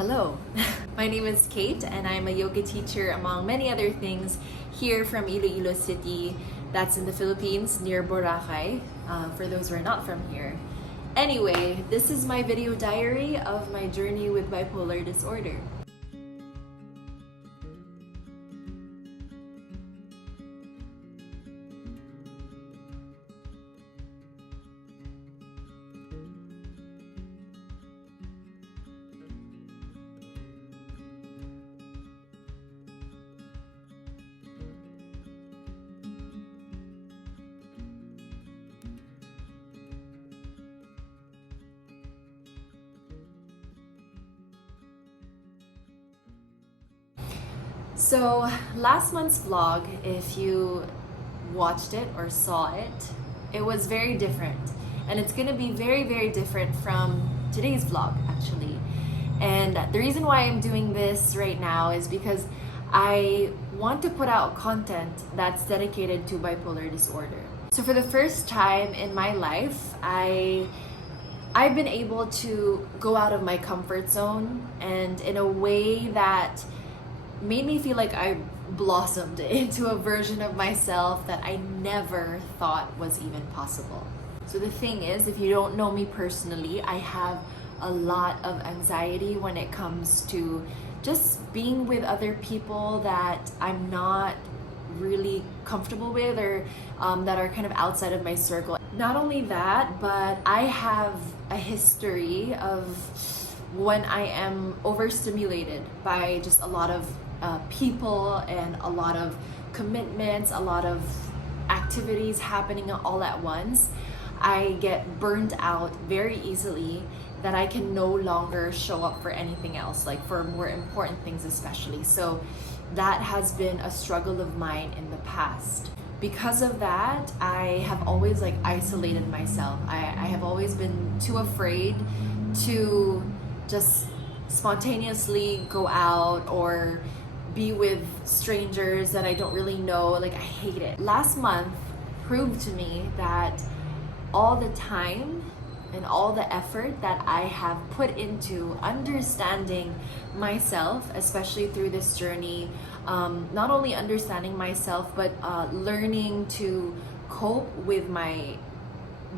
Hello, my name is Kate and I'm a yoga teacher among many other things here from Iloilo City, that's in the Philippines near Boracay, for those who are not from here. Anyway, this is my video diary of my journey with bipolar disorder. So last month's vlog, if you watched it or saw it, it was very different. And it's gonna be very, very different from today's vlog, actually. And the reason why I'm doing this right now is because I want to put out content that's dedicated to bipolar disorder. So for the first time in my life, I've been able to go out of my comfort zone, and in a way that made me feel like I blossomed into a version of myself that I never thought was even possible. So the thing is, if you don't know me personally, I have a lot of anxiety when it comes to just being with other people that I'm not really comfortable with, or that are kind of outside of my circle. Not only that, but I have a history of when I am overstimulated by just a lot of people and a lot of commitments, a lot of activities happening all at once, I get burned out very easily, that I can no longer show up for anything else, like for more important things especially. So that has been a struggle of mine in the past. Because of that, I have always isolated myself. I have always been too afraid to just spontaneously go out or be with strangers that I don't really know. I hate it. Last month proved to me that all the time and all the effort that I have put into understanding myself, especially through this journey, not only understanding myself, but learning to cope with my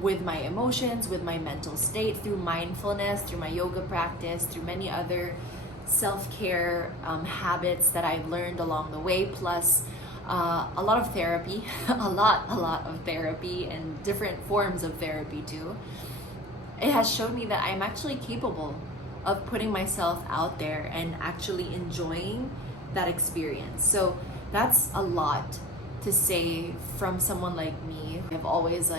emotions, with my mental state, through mindfulness, through my yoga practice, through many other self-care habits that I've learned along the way, plus a lot of therapy, a lot of therapy and different forms of therapy too. It has shown me that I'm actually capable of putting myself out there and actually enjoying that experience. So that's a lot to say from someone like me. I've always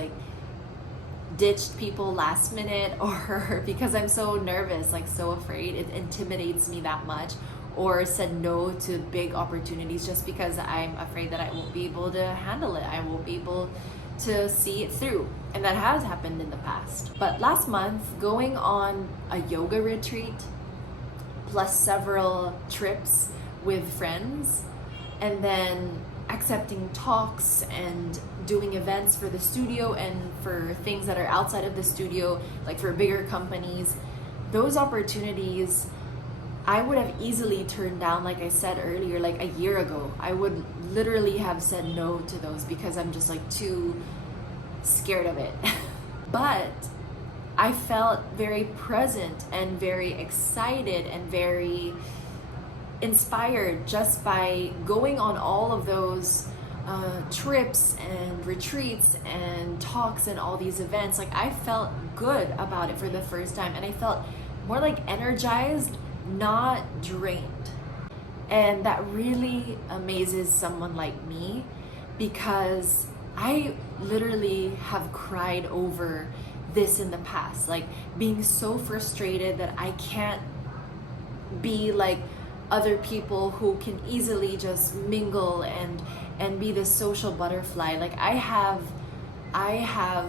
ditched people last minute, or because I'm so nervous, so afraid, it intimidates me that much, or said no to big opportunities just because I'm afraid that I won't be able to handle it. I won't be able to see it through. And that has happened in the past. But last month, going on a yoga retreat, plus several trips with friends, and then accepting talks and doing events for the studio and for things that are outside of the studio, like for bigger companies, those opportunities I would have easily turned down. Like I said earlier, a year ago, I would literally have said no to those because I'm just too scared of it. But I felt very present and very excited and very inspired just by going on all of those trips and retreats and talks and all these events. I felt good about it for the first time, and I felt more energized, not drained. And that really amazes someone like me, because I literally have cried over this in the past, being so frustrated that I can't be like other people who can easily just mingle and be this social butterfly. I have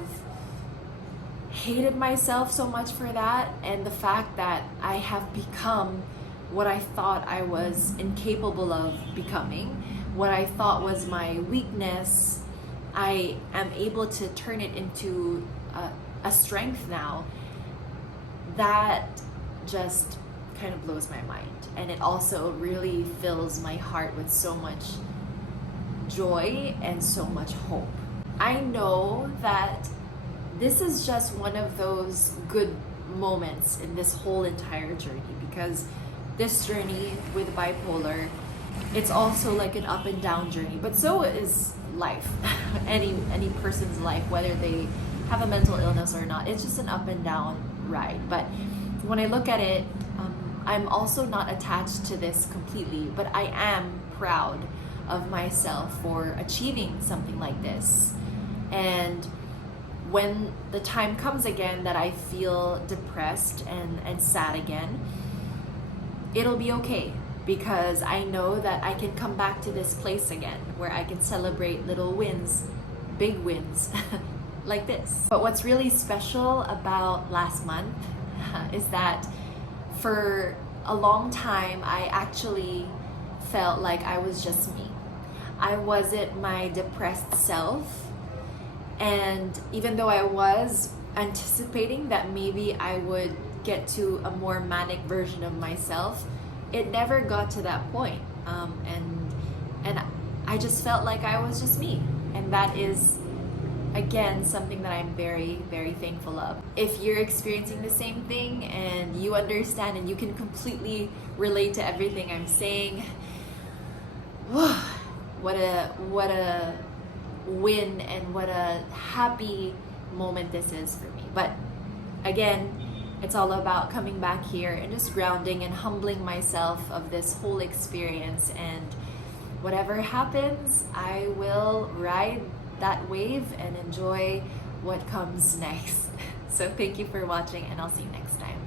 hated myself so much for that, and the fact that I have become what I thought I was incapable of becoming, what I thought was my weakness, I am able to turn it into a strength now. That just kind of blows my mind. And it also really fills my heart with so much joy and so much hope. I know that this is just one of those good moments in this whole entire journey, because this journey with bipolar, it's also like an up and down journey, but so is life. any person's life, whether they have a mental illness or not, it's just an up and down ride. But when I look at it, I'm also not attached to this completely, but I am proud of myself for achieving something like this. And when the time comes again that I feel depressed and sad again, it'll be okay, because I know that I can come back to this place again where I can celebrate little wins, big wins, like this. But what's really special about last month is that for a long time, I actually felt like I was just me. I wasn't my depressed self. And even though I was anticipating that maybe I would get to a more manic version of myself, it never got to that point. And I just felt like I was just me. And that is, again, something that I'm very, very thankful of. If you're experiencing the same thing and you understand and you can completely relate to everything I'm saying, what a win and what a happy moment this is for me. But again, it's all about coming back here and just grounding and humbling myself of this whole experience, and whatever happens, I will ride that wave and enjoy what comes next. So thank you for watching, and I'll see you next time.